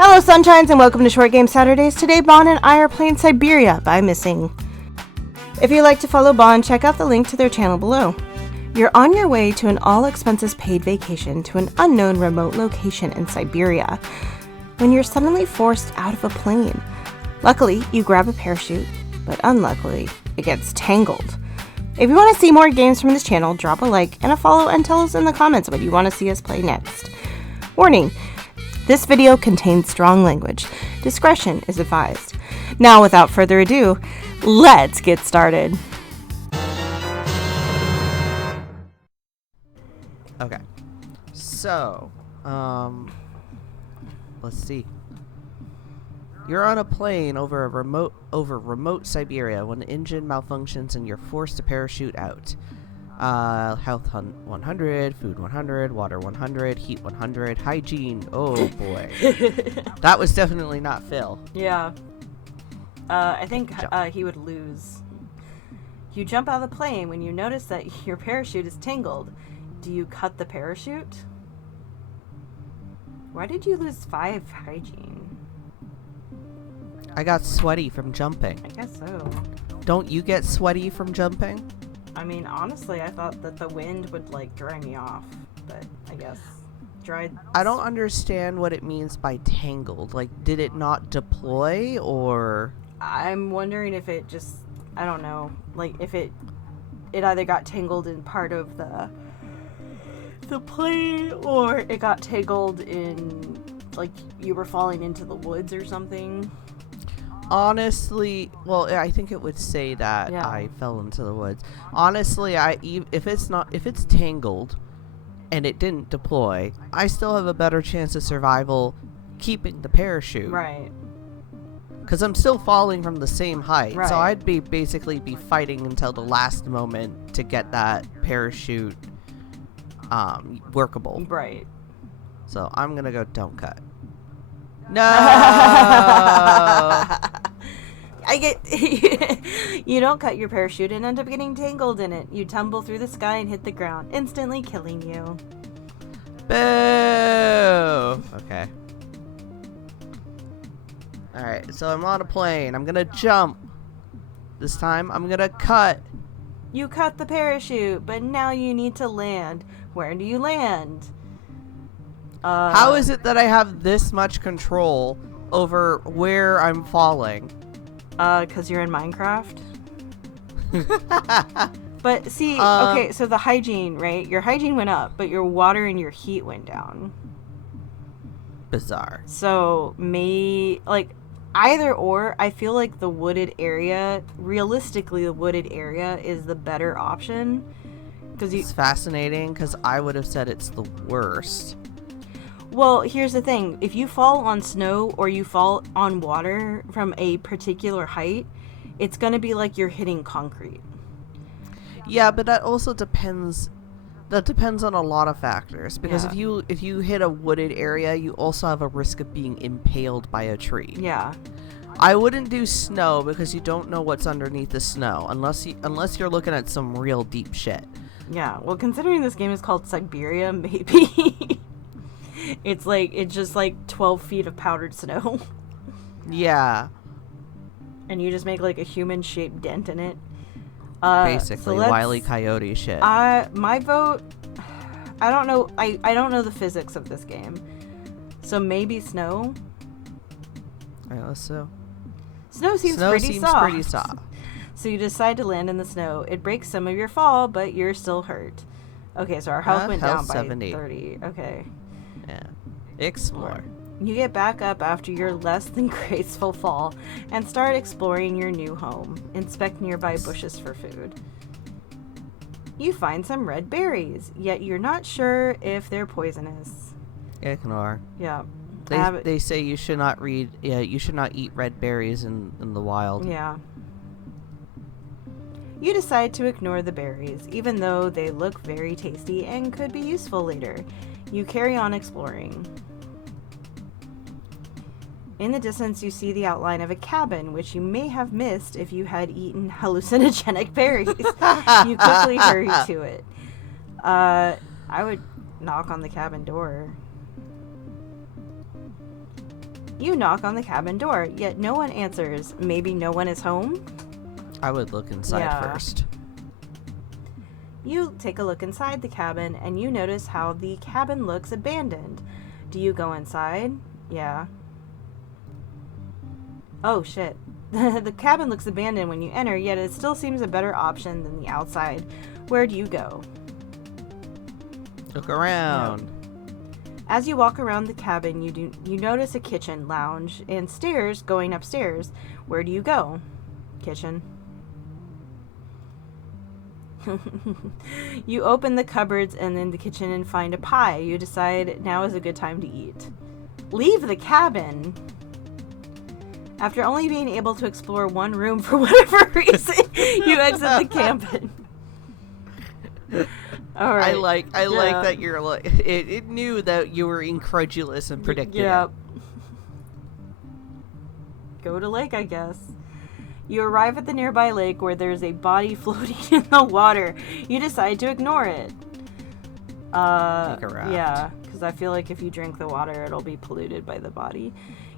Hello Sunshines and welcome to Short Game Saturdays. Today Bann and I are playing Siberia by Missing. If you'd like to follow Bann, check out the link to their channel below. You're on your way to an all-expenses-paid vacation to an unknown remote location in Siberia when you're suddenly forced out of a plane. Luckily, you grab a parachute, but unluckily, it gets tangled. If you want to see more games from this channel, drop a like and a follow and tell us in the comments what you want to see us play next. Warning! This video contains strong language. Discretion is advised. Now, without further ado, let's get started. Okay. So, let's see. You're on a plane over remote Siberia when the engine malfunctions and you're forced to parachute out. Health 100, food 100, water 100, heat 100, hygiene. Oh boy. That was definitely not Phil. Yeah. I think he would lose. You jump out of the plane when you notice that your parachute is tangled. Do you cut the parachute? Why did you lose 5 hygiene? I got sweaty from jumping. I guess so. Don't you get sweaty from jumping? I mean, honestly, I thought that the wind would, dry me off, but I guess dried... I don't understand what it means by tangled. Did it not deploy, or... I'm wondering if it just... I don't know. If it either got tangled in part of the plane, or it got tangled in, you were falling into the woods or something. Honestly, well, I think it would say that I fell into the woods. Honestly, if it's tangled and it didn't deploy, I still have a better chance of survival keeping the parachute. Right. Because I'm still falling from the same height. Right. So I'd basically be fighting until the last moment to get that parachute workable. Right. So I'm going to go don't cut. No! You don't cut your parachute and end up getting tangled in it. You tumble through the sky and hit the ground, instantly killing you. Boo! Okay. Alright, so I'm on a plane. I'm gonna jump. This time, I'm gonna cut. You cut the parachute, but now you need to land. Where do you land? How is it that I have this much control over where I'm falling? 'Cause you're in Minecraft. But see, okay, so the hygiene, right? Your hygiene went up, but your water and your heat went down. Bizarre. So, either or, I feel like the wooded area, realistically, the wooded area is the better option. It's fascinating, because I would have said it's the worst. Well, here's the thing. If you fall on snow or you fall on water from a particular height, it's going to be like you're hitting concrete. Yeah, but that also depends. That depends on a lot of factors. Because if you hit a wooded area, you also have a risk of being impaled by a tree. Yeah. I wouldn't do snow because you don't know what's underneath the snow unless you're looking at some real deep shit. Yeah. Well, considering this game is called Siberia, maybe... It's just 12 feet of powdered snow. Yeah. And you just make a human-shaped dent in it. Basically, so Wile E. Coyote shit. My vote, I don't know. I don't know the physics of this game. So maybe snow. Alright, let's so. Snow seems pretty soft. So you decide to land in the snow. It breaks some of your fall, but you're still hurt. Okay, so our health went down by 70. 30. Okay. Yeah. Explore. You get back up after your less than graceful fall and start exploring your new home. Inspect nearby bushes for food. You find some red berries, yet you're not sure if they're poisonous. Ignore. Yeah. They say you should not eat red berries in the wild. Yeah. You decide to ignore the berries, even though they look very tasty and could be useful later. You carry on exploring. In the distance, you see the outline of a cabin, which you may have missed if you had eaten hallucinogenic berries. You quickly hurry to it. I would knock on the cabin door. You knock on the cabin door, yet no one answers. Maybe no one is home? I would look inside first. You take a look inside the cabin, and you notice how the cabin looks abandoned. Do you go inside? Yeah. Oh, shit. The cabin looks abandoned when you enter, yet it still seems a better option than the outside. Where do you go? Look around. No. As you walk around the cabin, you notice a kitchen, lounge, and stairs going upstairs. Where do you go? Kitchen. You open the cupboards and then the kitchen and find a pie. You decide now is a good time to eat. Leave the cabin. After only being able to explore one room for whatever reason, you exit the cabin. All right. I like that you're like it knew that you were incredulous and predicted. Yep. Go to lake, I guess. You arrive at the nearby lake where there's a body floating in the water. You decide to ignore it. Take a raft. Yeah, because I feel like if you drink the water, it'll be polluted by the body.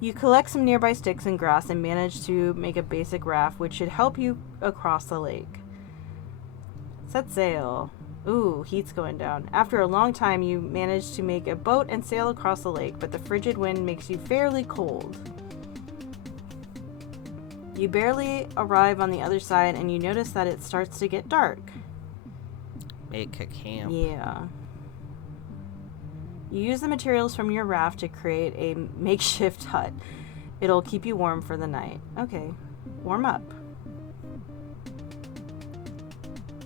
You collect some nearby sticks and grass and manage to make a basic raft, which should help you across the lake. Set sail. Ooh, heat's going down. After a long time, you manage to make a boat and sail across the lake, but the frigid wind makes you fairly cold. You barely arrive on the other side, and you notice that it starts to get dark. Make a camp. Yeah. You use the materials from your raft to create a makeshift hut. It'll keep you warm for the night. Okay, warm up.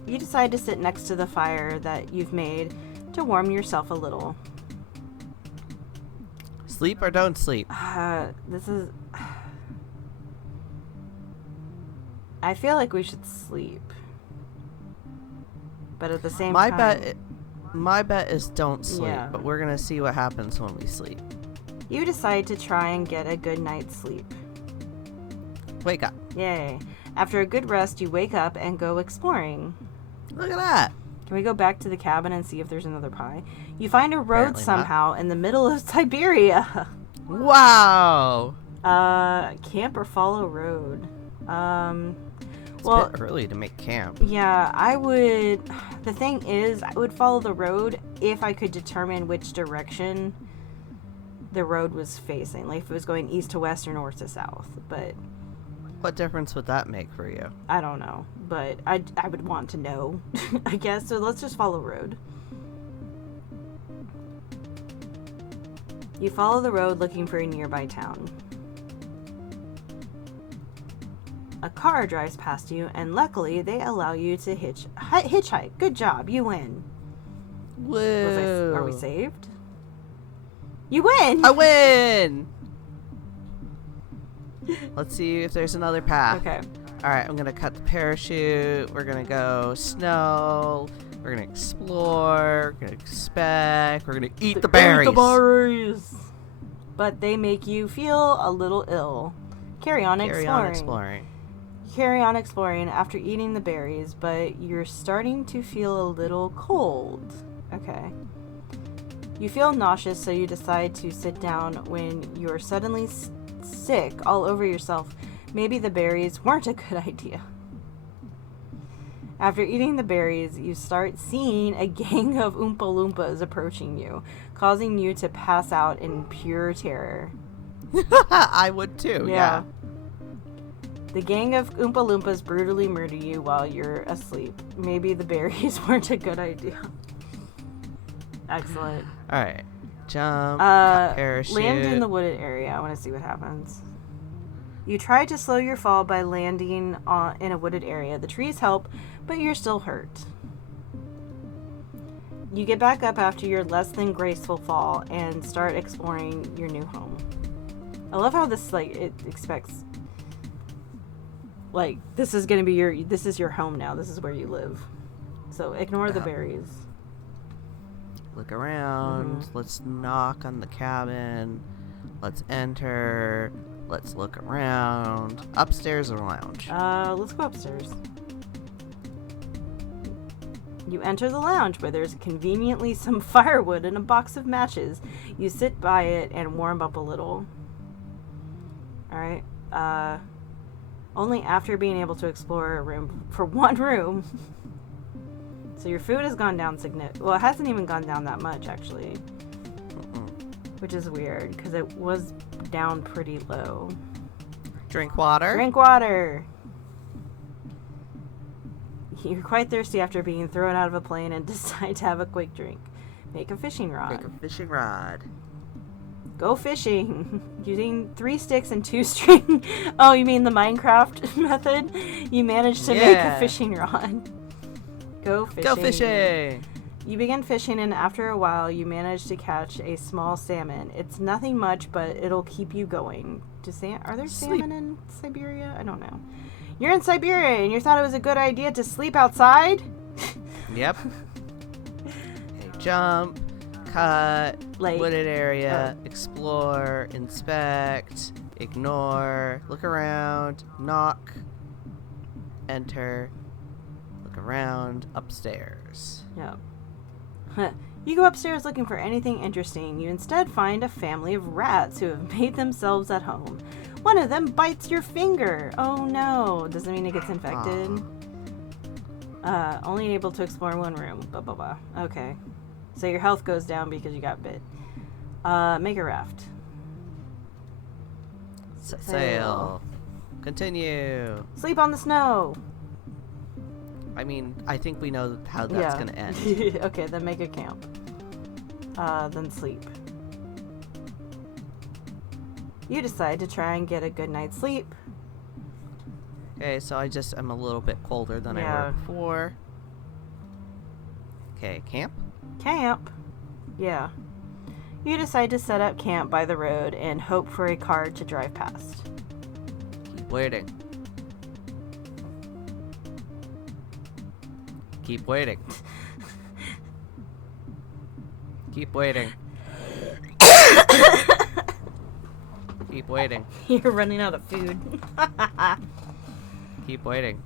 You decide to sit next to the fire that you've made to warm yourself a little. Sleep or don't sleep? This is... I feel like we should sleep. But at the same time... My bet is don't sleep, Yeah. but we're going to see what happens when we sleep. You decide to try and get a good night's sleep. Wake up. Yay. After a good rest, you wake up and go exploring. Look at that. Can we go back to the cabin and see if there's another pie? You find a road Apparently somehow in the middle of Siberia. Wow. Camp or follow road? It's Well, a bit early to make camp. yeah, I would... The thing is, I would follow the road if I could determine which direction the road was facing. Like, if it was going east to west or north to south. But... What difference would that make for you? I don't know. But I would want to know, I guess. So let's just follow road. You follow the road looking for a nearby town. A car drives past you, and luckily they allow you to hitchhike. Good job, you win. Woo. Are we saved? You win! I win! Let's see if there's another path. Okay. Alright, I'm gonna cut the parachute. We're gonna go snow. We're gonna explore. We're gonna expect. We're gonna eat the berries. Eat the berries! But they make you feel a little ill. Carry on exploring. Carry on exploring after eating the berries, but you're starting to feel a little cold. Okay. You feel nauseous, so you decide to sit down when you're suddenly sick all over yourself. Maybe the berries weren't a good idea. After eating the berries, you start seeing a gang of Oompa Loompas approaching you, causing you to pass out in pure terror. I would too, yeah. The gang of Oompa Loompas brutally murder you while you're asleep. Maybe the berries weren't a good idea. Excellent. Alright. Jump, cut parachute. Land in the wooded area. I want to see what happens. You try to slow your fall by landing in a wooded area. The trees help, but you're still hurt. You get back up after your less than graceful fall and start exploring your new home. I love how this, like, it expects... Like, this is going to be this is your home now. This is where you live. So ignore the berries. Look around. Mm-hmm. Let's knock on the cabin. Let's enter. Let's look around. Upstairs or lounge? Let's go upstairs. You enter the lounge where there's conveniently some firewood and a box of matches. You sit by it and warm up a little. Alright. Only after being able to explore a room for one room. So your food has gone down significantly. Well, it hasn't even gone down that much, actually. Which is weird, because it was down pretty low. Drink water. Drink water! You're quite thirsty after being thrown out of a plane and decide to have a quick drink. Make a fishing rod. Make a fishing rod. Go fishing. Using 3 sticks and 2 string. Oh, you mean the Minecraft method? You managed to make a fishing rod. Go fishing. Go fishing! You begin fishing, and after a while, you manage to catch a small salmon. It's nothing much, but it'll keep you going. Are there salmon in Siberia? I don't know. You're in Siberia, and you thought it was a good idea to sleep outside? Yep. Okay, jump, cut, wooded area, explore, inspect, ignore, look around, knock, enter, look around, upstairs. Yep. You go upstairs looking for anything interesting. You instead find a family of rats who have made themselves at home. One of them bites your finger. Oh no. Does it mean it gets infected? Only able to explore one room. Blah, blah, blah. Okay. So your health goes down because you got bit. Make a raft. Sail. Continue. Sleep on the snow. I mean, I think we know how that's going to end. Okay, then make a camp. Then sleep. You decide to try and get a good night's sleep. Okay, so I'm a little bit colder than I were before. Okay, camp? Camp? Yeah. You decide to set up camp by the road and hope for a car to drive past. Keep waiting. Keep waiting. Keep waiting. Keep waiting. You're running out of food. Keep waiting.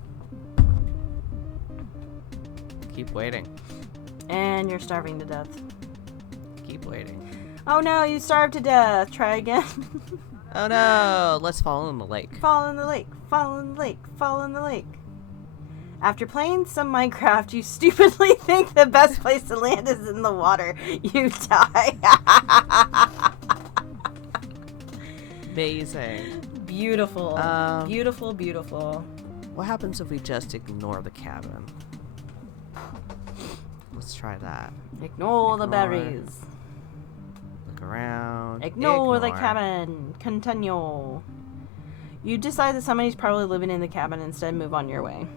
Keep waiting. And you're starving to death. Keep waiting. Oh no, you starved to death. Try again. Oh no, let's fall in the lake. Fall in the lake. Fall in the lake. Fall in the lake. After playing some Minecraft, you stupidly think the best place to land is in the water. You die. Amazing. Beautiful. Beautiful, beautiful. What happens if we just ignore the cabin? Let's try that. Ignore the berries. Look around. Ignore the cabin. Continue. You decide that somebody's probably living in the cabin, instead move on your way.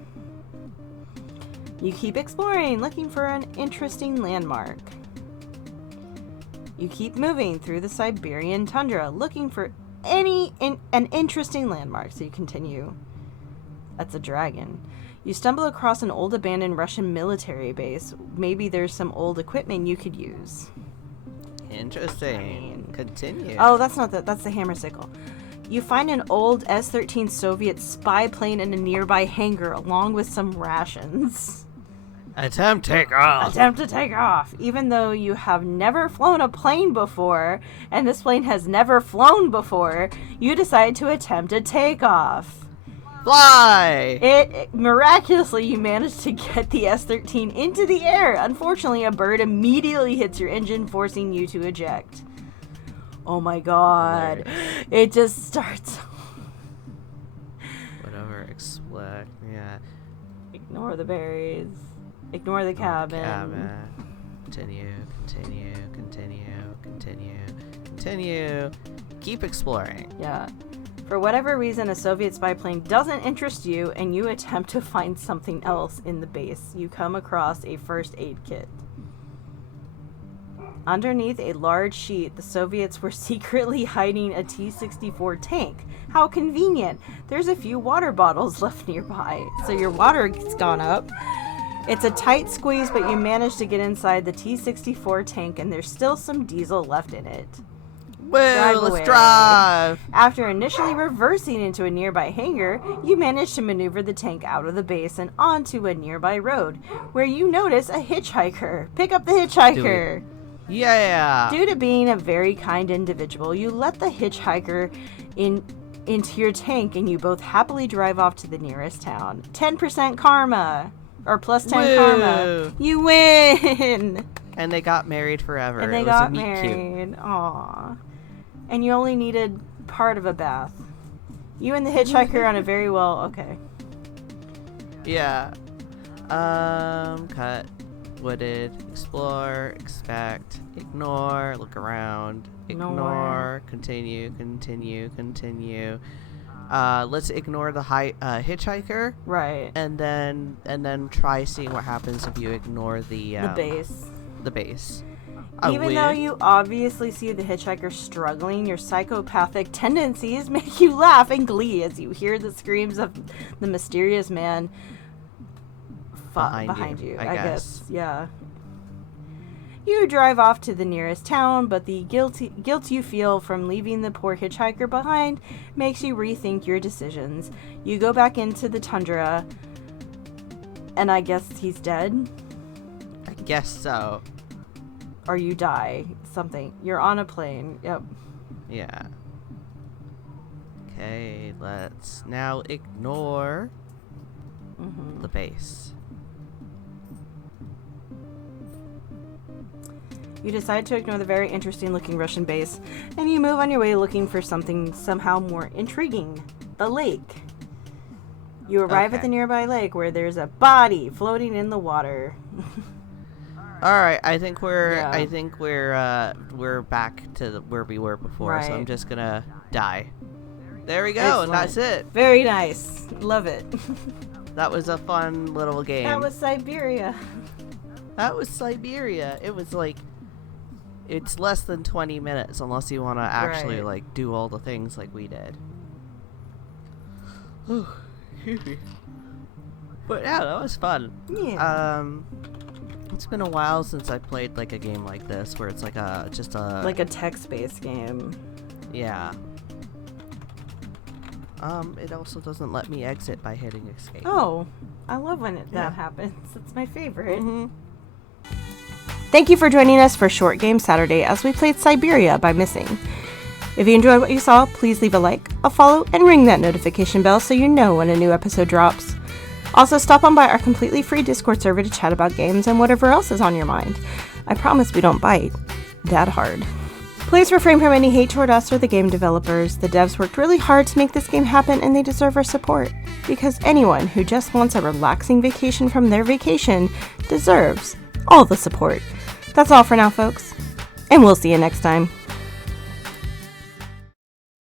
You keep exploring, looking for an interesting landmark. You keep moving through the Siberian tundra, looking for an interesting landmark, so you continue. That's a dragon. You stumble across an old abandoned Russian military base. Maybe there's some old equipment you could use. Interesting. Continue. Oh, that's not that's the hammer sickle. You find an old S-13 Soviet spy plane in a nearby hangar, along with some rations. Attempt take off. Attempt to take off. Even though you have never flown a plane before, and this plane has never flown before, you decide to attempt a takeoff. Fly! Miraculously, you manage to get the S-13 into the air. Unfortunately, a bird immediately hits your engine, forcing you to eject. Oh my god. It just starts. Whatever, expect. Yeah. Ignore the berries. Ignore the cabin. Continue, continue, continue, continue, continue. Keep exploring. Yeah. For whatever reason, a Soviet spy plane doesn't interest you, and you attempt to find something else in the base. You come across a first aid kit. Underneath a large sheet, the Soviets were secretly hiding a T-64 tank. How convenient. There's a few water bottles left nearby. So your water's gone up. It's a tight squeeze, but you manage to get inside the T-64 tank, and there's still some diesel left in it. Well, let's drive! After initially reversing into a nearby hangar, you manage to maneuver the tank out of the base and onto a nearby road, where you notice a hitchhiker. Pick up the hitchhiker! Yeah! Due to being a very kind individual, you let the hitchhiker into your tank, and you both happily drive off to the nearest town. 10% karma! Or plus 10 Woo! karma. You win! And they got married forever. And they got married. Aww. And you only needed part of a bath. You and the hitchhiker on a very well... Okay. Yeah. Cut. Wooded. Explore. Expect. Ignore. Look around. Ignore. Continue. Let's ignore the hitchhiker. Right. And then try seeing what happens if you ignore the base. The base. Even though you obviously see the hitchhiker struggling, your psychopathic tendencies make you laugh in glee as you hear the screams of the mysterious man behind you. I guess. Yeah. You drive off to the nearest town, but the guilt you feel from leaving the poor hitchhiker behind makes you rethink your decisions. You go back into the tundra, and I guess he's dead? I guess so. Or you die. Something. You're on a plane. Yep. Yeah. Okay, let's now ignore the base. You decide to ignore the very interesting looking Russian base, and you move on your way looking for something somehow more intriguing. The lake. You arrive at the nearby lake where there's a body floating in the water. Alright, I think we're back to where we were before, right. So I'm just gonna die. There we go, Excellent. And that's it. Very nice. Love it. That was a fun little game. That was Siberia. That was Siberia. It was like, it's less than 20 minutes unless you want to actually like do all the things like we did. But yeah, that was fun. Yeah. It's been a while since I played like a game like this where it's like a text-based game. Yeah. It also doesn't let me exit by hitting escape. Oh, I love when that happens. It's my favorite. Thank you for joining us for Short Game Saturday as we played Siberia by Missing. If you enjoyed what you saw, please leave a like, a follow, and ring that notification bell so you know when a new episode drops. Also, stop on by our completely free Discord server to chat about games and whatever else is on your mind. I promise we don't bite that hard. Please refrain from any hate toward us or the game developers. The devs worked really hard to make this game happen and they deserve our support. Because anyone who just wants a relaxing vacation from their vacation deserves all the support. That's all for now, folks. And we'll see you next time.